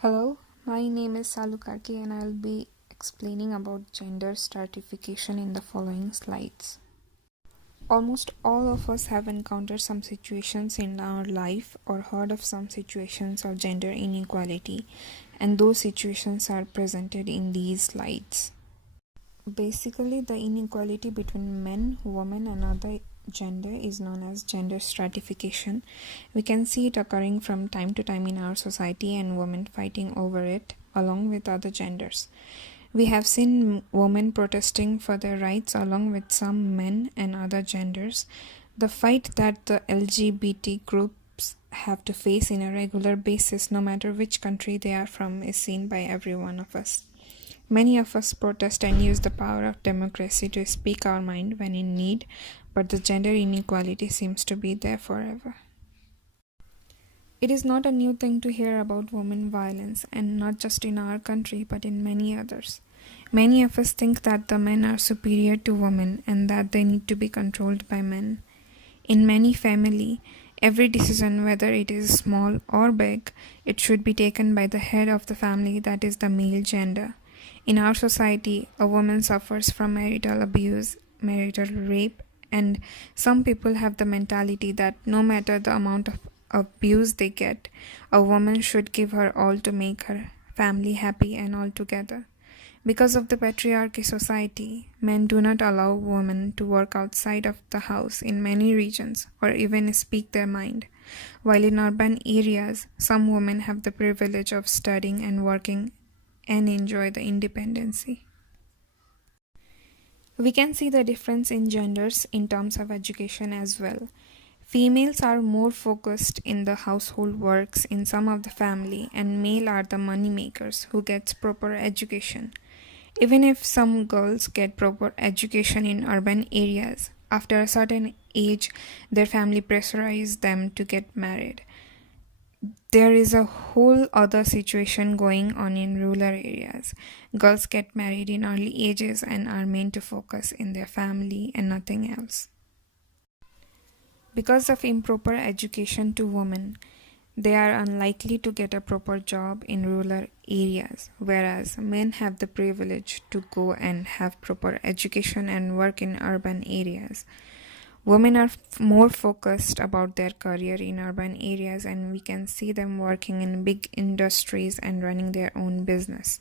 Hello, my name is Salu Karki and I'll be explaining about gender stratification in the following slides. Almost all of us have encountered some situations in our life or heard of some situations of gender inequality, and those situations are presented in these slides. Basically, the inequality between men, women, and other gender is known as gender stratification. We can see it occurring from time to time in our society and women fighting over it along with other genders. We have seen women protesting for their rights along with some men and other genders. The fight that the LGBT groups have to face in a regular basis, no matter which country they are from, is seen by every one of us. Many of us protest and use the power of democracy to speak our mind when in need, but the gender inequality seems to be there forever. It is not a new thing to hear about women violence, and not just in our country but in many others. Many of us think that the men are superior to women and that they need to be controlled by men. In many families, every decision, whether it is small or big, it should be taken by the head of the family, that is the male gender. In our society, a woman suffers from marital abuse, marital rape, and some people have the mentality that no matter the amount of abuse they get, a woman should give her all to make her family happy and all together. Because of the patriarchy society, men do not allow women to work outside of the house in many regions or even speak their mind. While in urban areas, some women have the privilege of studying and working and enjoy the independency. We can see the difference in genders in terms of education as well. Females are more focused in the household works in some of the family, and male are the money makers who gets proper education. Even if some girls get proper education in urban areas, after a certain age, their family pressurizes them to get married. There is a whole other situation going on in rural areas. Girls get married in early ages and are meant to focus in their family and nothing else. Because of improper education to women, they are unlikely to get a proper job in rural areas, whereas men have the privilege to go and have proper education and work in urban areas. Women are more focused about their career in urban areas, and we can see them working in big industries and running their own business.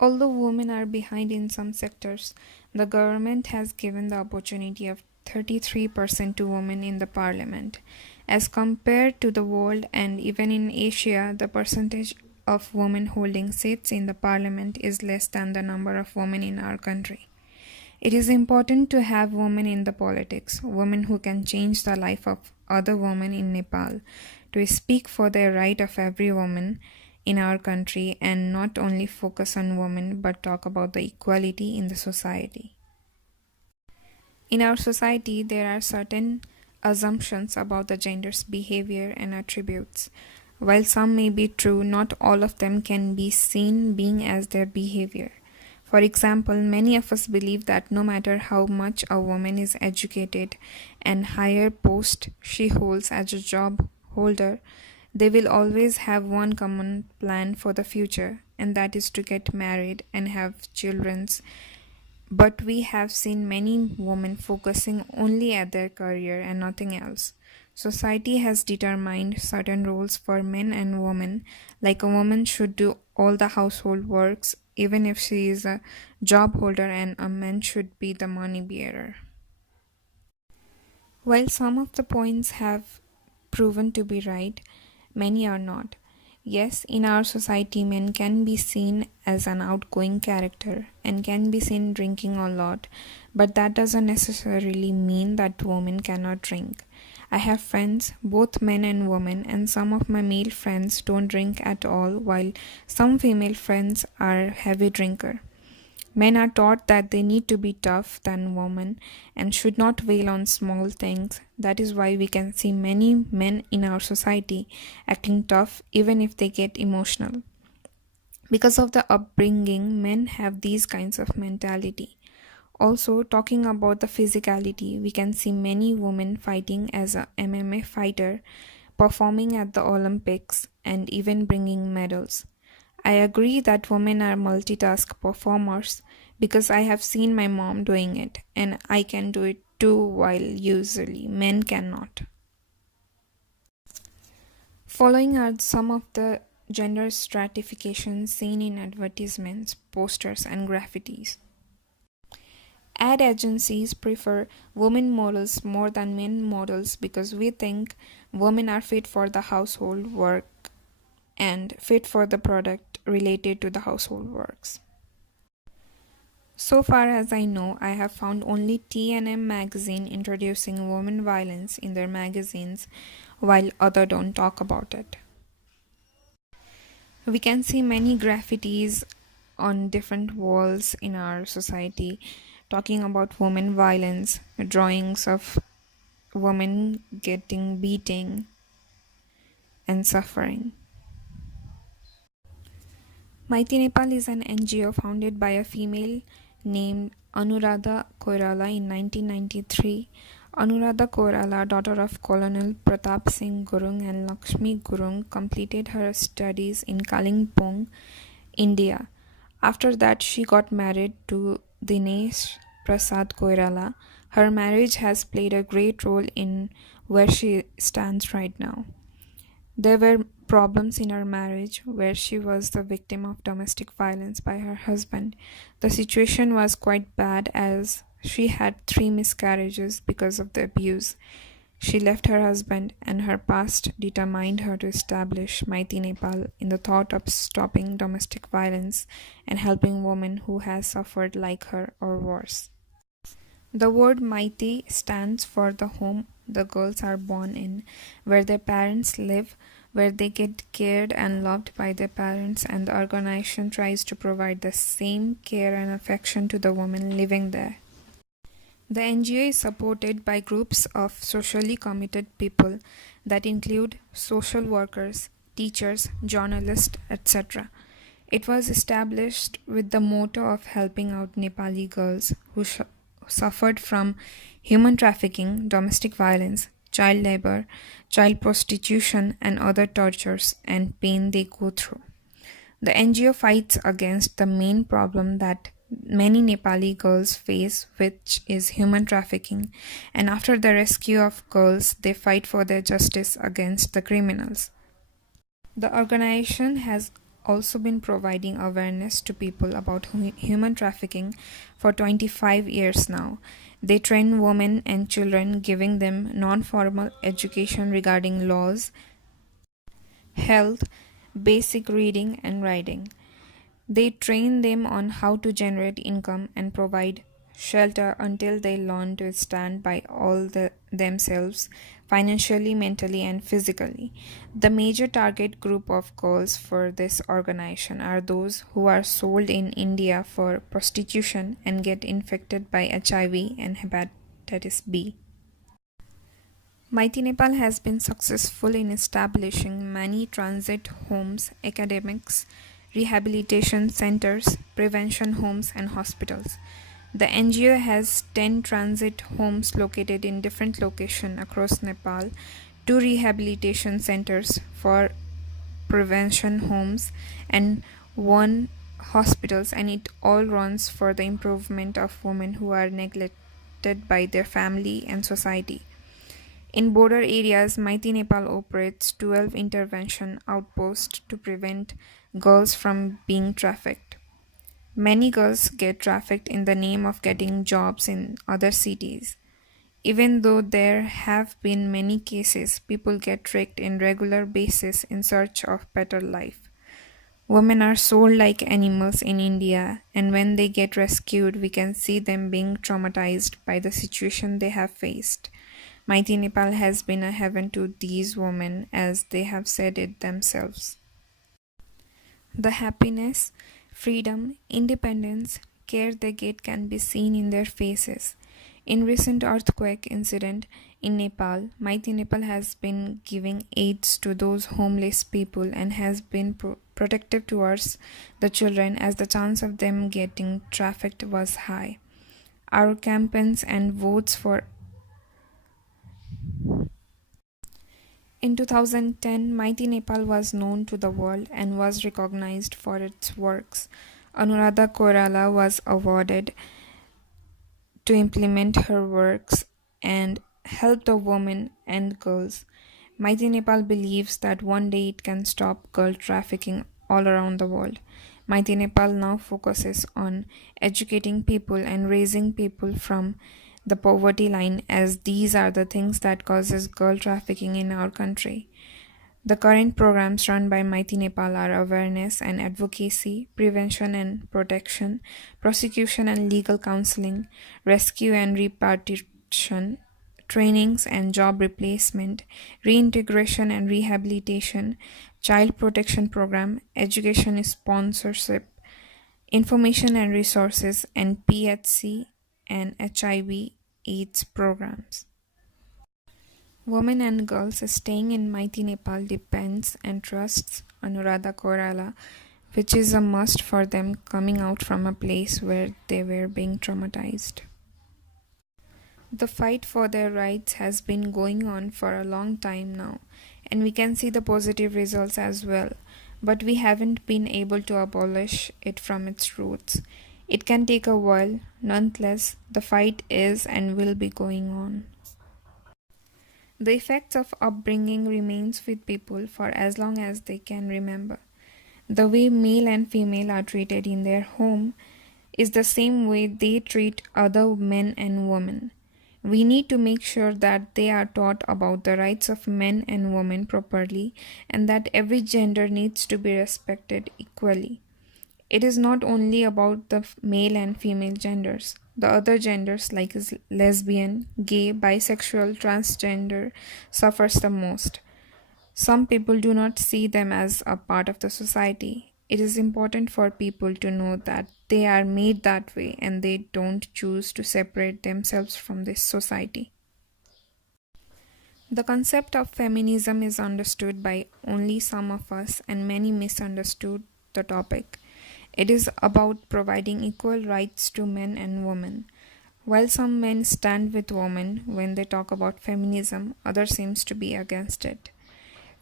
Although women are behind in some sectors, the government has given the opportunity of 33% to women in the parliament. As compared to the world and even in Asia, the percentage of women holding seats in the parliament is less than the number of women in our country. It is important to have women in the politics, women who can change the life of other women in Nepal, to speak for the right of every woman in our country and not only focus on women but talk about the equality in the society. In our society, there are certain assumptions about the gender's behavior and attributes. While some may be true, not all of them can be seen being as their behavior. For example, many of us believe that no matter how much a woman is educated and higher post she holds as a job holder, they will always have one common plan for the future, and that is to get married and have children. But we have seen many women focusing only at their career and nothing else. Society has determined certain roles for men and women, like a woman should do all the household works even if she is a job holder, and a man should be the money bearer. While some of the points have proven to be right, many are not. Yes, in our society, men can be seen as an outgoing character and can be seen drinking a lot, but that doesn't necessarily mean that women cannot drink. I have friends, both men and women, and some of my male friends don't drink at all, while some female friends are heavy drinker. Men are taught that they need to be tough than women and should not wail on small things. That is why we can see many men in our society acting tough even if they get emotional. Because of the upbringing, men have these kinds of mentality. Also, talking about the physicality, we can see many women fighting as a MMA fighter, performing at the Olympics, and even bringing medals. I agree that women are multitask performers because I have seen my mom doing it, and I can do it too while usually men cannot. Following are some of the gender stratifications seen in advertisements, posters, and graffitis. Ad agencies prefer women models more than men models because we think women are fit for the household work and fit for the product related to the household works. So far as I know, I have found only T&M magazine introducing women violence in their magazines while other don't talk about it. We can see many graffitis on different walls in our society talking about women violence, drawings of women getting beating and suffering. Mighty Nepal is an NGO founded by a female named Anuradha Koirala in 1993. Anuradha Koirala, daughter of Colonel Pratap Singh Gurung and Lakshmi Gurung, completed her studies in Kalimpong, India. After that, she got married to Dinesh Prasad Koirala. Her marriage has played a great role in where she stands right now. There were problems in her marriage where she was the victim of domestic violence by her husband. The situation was quite bad as she had 3 miscarriages because of the abuse. She left her husband, and her past determined her to establish Mighty Nepal in the thought of stopping domestic violence and helping women who have suffered like her or worse. The word Mighty stands for the home the girls are born in, where their parents live, where they get cared and loved by their parents, and the organization tries to provide the same care and affection to the women living there. The NGO is supported by groups of socially committed people that include social workers, teachers, journalists, etc. It was established with the motto of helping out Nepali girls who suffered from human trafficking, domestic violence, child labor, child prostitution, and other tortures and pain they go through. The NGO fights against the main problem that many Nepali girls face, which is human trafficking, and after the rescue of girls, they fight for their justice against the criminals. The organization has also been providing awareness to people about human trafficking for 25 years now. They train women and children, giving them non formal education regarding laws, health, basic reading, and writing. They train them on how to generate income and provide shelter until they learn to stand by themselves financially, mentally, and physically. The major target group of girls for this organization are those who are sold in India for prostitution and get infected by HIV and hepatitis B. Mighty Nepal has been successful in establishing many transit homes, academics, rehabilitation centers, prevention homes, and hospitals. The NGO has 10 transit homes located in different locations across Nepal, 2 rehabilitation centers for prevention homes, and 1 hospitals, and it all runs for the improvement of women who are neglected by their family and society. In border areas, Mighty Nepal operates 12 intervention outposts to prevent girls from being trafficked. Many girls get trafficked in the name of getting jobs in other cities. Even though there have been many cases, people get tricked in regular basis in search of better life. Women are sold like animals in India, and when they get rescued, we can see them being traumatized by the situation they have faced. Mighty Nepal has been a heaven to these women, as they have said it themselves. The happiness, freedom, independence, care they get can be seen in their faces. In recent earthquake incident in Nepal, Mighty Nepal has been giving aids to those homeless people and has been protective towards the children as the chance of them getting trafficked was high. Our campaigns and votes for In 2010, Mighty Nepal was known to the world and was recognized for its works. Anuradha Koirala was awarded to implement her works and help the women and girls. Mighty Nepal believes that one day it can stop girl trafficking all around the world. Mighty Nepal now focuses on educating people and raising people from the poverty line, as these are the things that causes girl trafficking in our country. The current programs run by Mighty Nepal are awareness and advocacy, prevention and protection, prosecution and legal counseling, rescue and repatriation, trainings and job replacement, reintegration and rehabilitation, child protection program, education sponsorship, information and resources, and PHC and HIV/AIDS programs. Women and girls staying in Mighty Nepal depends and trusts Anuradha Koirala, which is a must for them coming out from a place where they were being traumatized. The fight for their rights has been going on for a long time now, and we can see the positive results as well, but we haven't been able to abolish it from its roots. It can take a while, nonetheless, the fight is and will be going on. The effects of upbringing remains with people for as long as they can remember. The way male and female are treated in their home is the same way they treat other men and women. We need to make sure that they are taught about the rights of men and women properly, and that every gender needs to be respected equally. It is not only about the male and female genders. The other genders like lesbian, gay, bisexual, transgender suffers the most. Some people do not see them as a part of the society. It is important for people to know that they are made that way and they don't choose to separate themselves from this society. The concept of feminism is understood by only some of us, and many misunderstood the topic. It is about providing equal rights to men and women. While some men stand with women when they talk about feminism, others seems to be against it.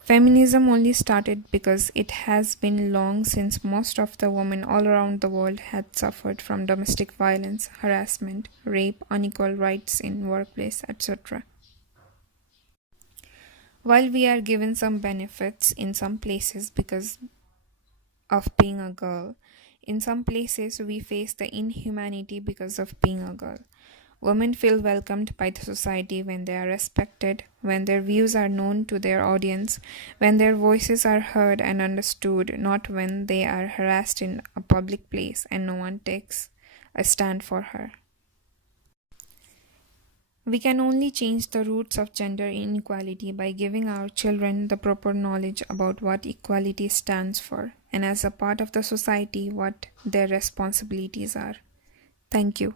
Feminism only started because it has been long since most of the women all around the world had suffered from domestic violence, harassment, rape, unequal rights in workplace, etc. While we are given some benefits in some places because of being a girl, in some places we face the inhumanity because of being a girl. Women feel welcomed by the society when they are respected, when their views are known to their audience, when their voices are heard and understood, not when they are harassed in a public place and no one takes a stand for her. We can only change the roots of gender inequality by giving our children the proper knowledge about what equality stands for, and as a part of the society, what their responsibilities are. Thank you.